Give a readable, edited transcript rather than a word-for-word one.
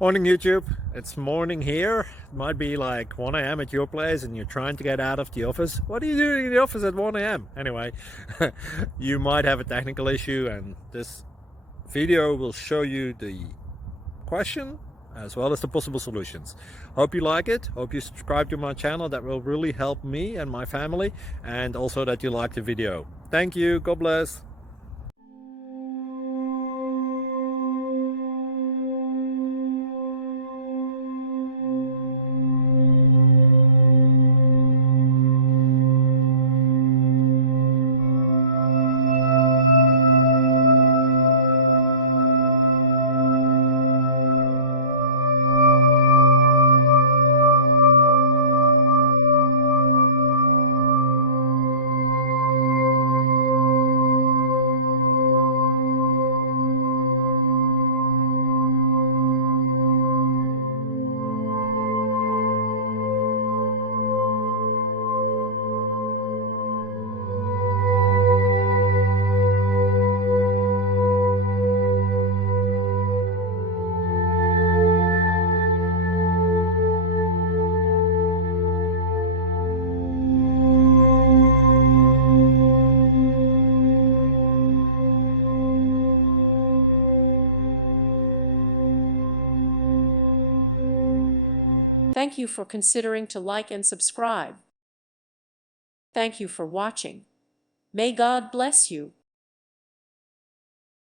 Morning YouTube, it's morning here. It might be like 1 a.m. at your place and you're trying to get out of the office. What are you doing in the office at 1 a.m.? Anyway, you might have a technical issue and this video will show you the question as well as the possible solutions. Hope you like it, hope you subscribe to my channel. That will really help me and my family, and also that you like the video. Thank you, God bless. Thank you for considering to like and subscribe. Thank you for watching. May God bless you.